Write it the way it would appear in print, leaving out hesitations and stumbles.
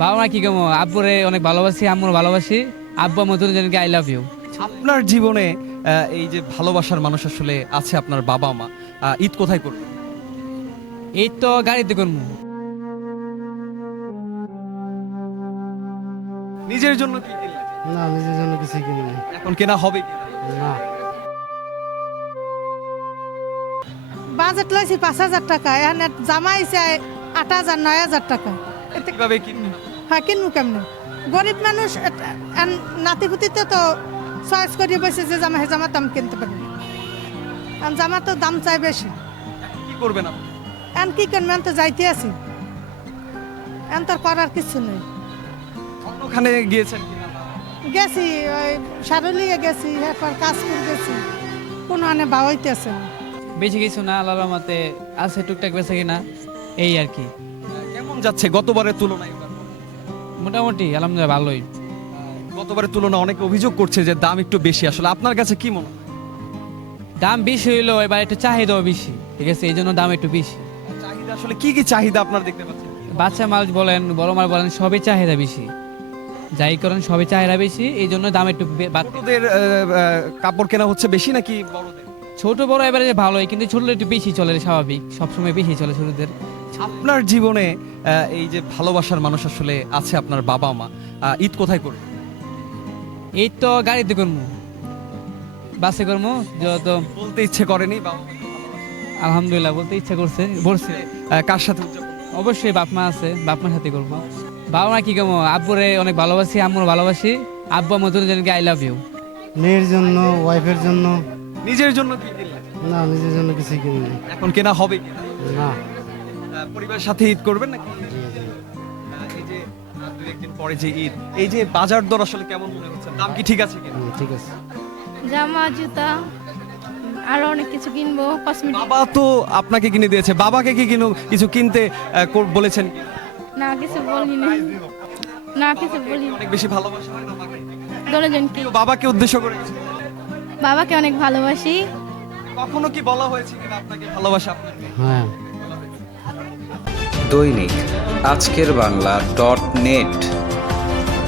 বাবা মা কি কেমন, আব্বুরে অনেক ভালোবাসি, আম্মুর ভালোবাসি, আব্বু আম্মু দুজনকে আই লাভ ইউ। আপনার জীবনে এই যে ভালোবাসার মানুষ আসলে আছে আপনার বাবা মা, ঈদ কোথায় করবেন? এই তো গাড়িতে করবো। নিজের জন্য কি কিনলেন? না, নিজের জন্য কিছু কিনি নাই। এখন কেনা হবে কিনা? না, বাজেট লইছি 5,000 টাকা, এখানে জামা আইছে 8,000 9,000 টাকা। এতে কিভাবে কিনবেন? হ্যাঁ, কিনবো কেমনে? গরিব মানুষ নাতিপুতিতে তো চয়েস করিয়ে বসে যে জামা, হে জামা তো আমি কিনতে পারি না। কারণ জামা তো দাম চাই বেশি। কি করবেন আপনি? এখন কি কিনবেন, তো যাইতে আছি, এখন তো আর করার কিছু নেই। অন্যখানে গিয়েছেন কিনা? গেছি ওই সারুলিয়ে গেছি, এরপর কাশপুর গেছি, কোনো আনে বাওয়াইতেছে না। বেশি কিছু না, আল্লাহর রহমতে আছে টুকটাক বেঁচে কিনা, এই আর কি। কেমন যাচ্ছে গতবারের তুলনায় এবার? মোটামুটি আলহামদুলিল্লাহ ভালোই। গতবারের তুলনায় অনেকে অভিযোগ করছে যে দাম একটু বেশি, আসলে আপনার কাছে কি মনে হয়? দাম বেশি হইলো, এবার একটু চাহিদাও বেশি, ঠিক আছে, এই জন্য দাম একটু বেশি। চাহিদা আসলে কি কি চাহিদা আপনার দেখতে পাচ্ছেন? বাচ্চা মাল বলেন, বড় মাল বলেন, সবই চাহিদা বেশি, যাই করেন সবই চাহিদা বেশি, এই জন্য দাম একটু বাড়তি। ছোটদের কাপড় কেনা হচ্ছে বেশি নাকি বড়দের? ছোট বড় এবারে ভালোই, কিন্তু ছোট একটু বেশি চলে, স্বাভাবিক, সবসময় বেশি চলে ছোটদের। আপনার জীবনে এই যে ভালোবাসার মানুষ আসলে আছে আপনার বাবা মা, ঈদ কোথায় করবেন? এই তো গাড়িতে করবো, বাসে করবো, যত বলতে ইচ্ছে করেনি বাবা মা? আলহামদুলিল্লাহ বলতে ইচ্ছা করছে, বলছে। কার সাথে উদযাপন? অবশ্যই বাপ মা আছে, বাপ মার সাথে করবো। বাবা মা কি কেমন, আব্বুরে অনেক ভালোবাসি, আম্মুর ভালোবাসি, আব্বু আম্মু দুজনকে আই লাভ ইউ। মেয়ের জন্য, ওয়াইফের জন্য। নিজের জন্য কি কিনলেন? না, নিজের জন্য কিছু কিনি নাই। এখন কেনা হবে কিনা? না, পরিবারের সাথে ঈদ করবেন নাকি? এই যে দুই একদিন পরে যে ঈদ, এই যে বাজার দর আসলে কেমন মনে হচ্ছে, দাম কি ঠিক আছে কিনা? ঠিক আছে। জামা জুতা আরো অনেক কিছু কিনবো, কসমেটিক। বাবা তো আপনাকে কিনে দিয়েছে, বাবাকে কি কিছু কিনতে বলেছেন কি? না, কিছু বলি না, না কিছু বলি না। অনেক বেশি ভালোবাসা হয় না বাবাকে? দুজনকে, কেউ বাবাকে উদ্দেশ্য করে কিছু বলে? বাবাকে অনেক ভালোবাসি। কখনো কি বলা হয়েছে কিনা আপনাকে ভালোবাসা আপনাকে? হ্যাঁ। দৈনিক আজকের বাংলা .net